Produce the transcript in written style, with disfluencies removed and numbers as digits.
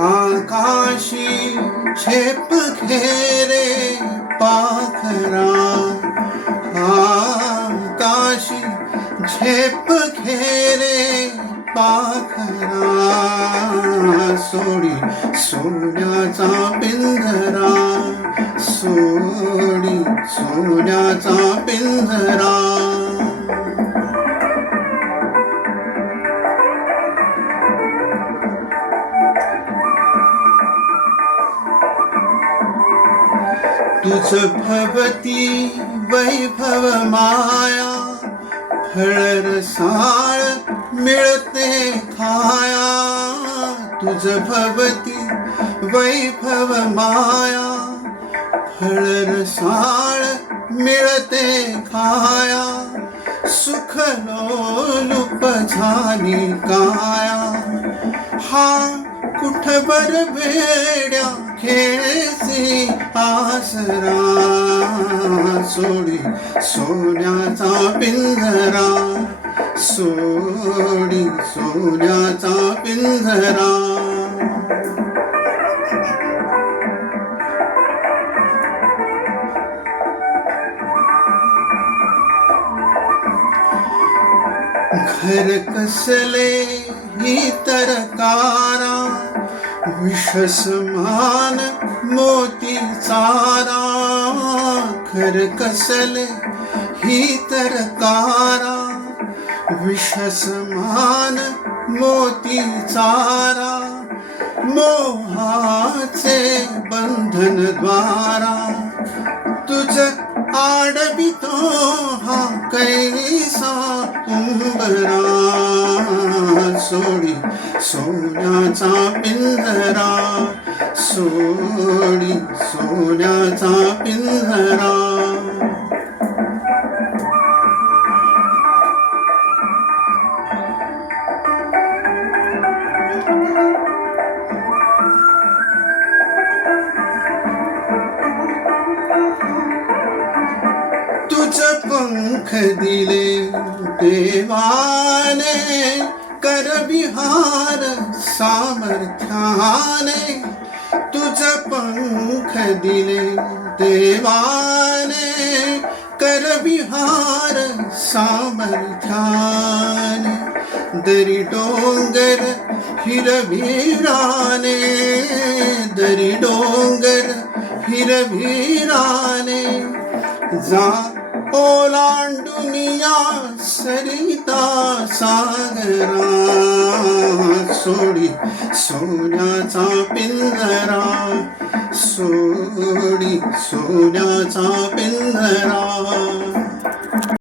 आकाशी झेप घेरे पाखरा, आकाशी झेप घेरे पाखरा, सोडी सोन्याचा पिंजरा, सोडी सोन्याचा पिंजरा. तुझ भवती वैभव माया, फळरसाळ मिळते खाया. तुझ भवती वैभव माया, फळरसाळ मिळते खाया. सुख लोलुप झाली काया, हा कुठवर वेड्या खेळसी आसरा, सोडी सोन्याचा पिंजरा, सोडी सोन्याचा पिंजरा. घर कसले ही तरकारा, विषसमान मोती चारा. घर कसले ही तरकारा, विषसमान मोती चारा. मोहाचे बंधन द्वारा, तुझ आडवितो हा कैसा उंबरा, सोडी सोन्याचा पिंजरा, सोडी सोन्याचा पिंजरा. पंख दिले देवाने, कर विहार सामर्थ्याने. तुझ पंख दिले देवाने, कर विहार सामर्थ्याने. दरी डोंगर हिरवीराने, दरी डोंगर हिरवीराने. जा ओलांडुनिया सरिता सागरा, सोडी सोन्याचा पिंजरा, सोडी सोन्याचा पिंजरा.